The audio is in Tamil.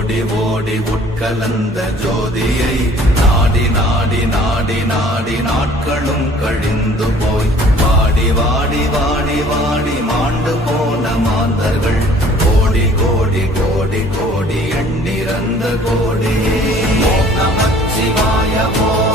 ஓடி ஓடி உட்கலந்த ஜோதியை நாடி நாடி நாடி நாடி நாட்களும் கழிந்து போய் வாடி வாடி வாடி வாடி மாண்டு போன மாந்தர்கள் கோடி கோடி கோடி கோடி எண்ணிறந்த கோடியே ஓம் நமச்சிவாய ஓம்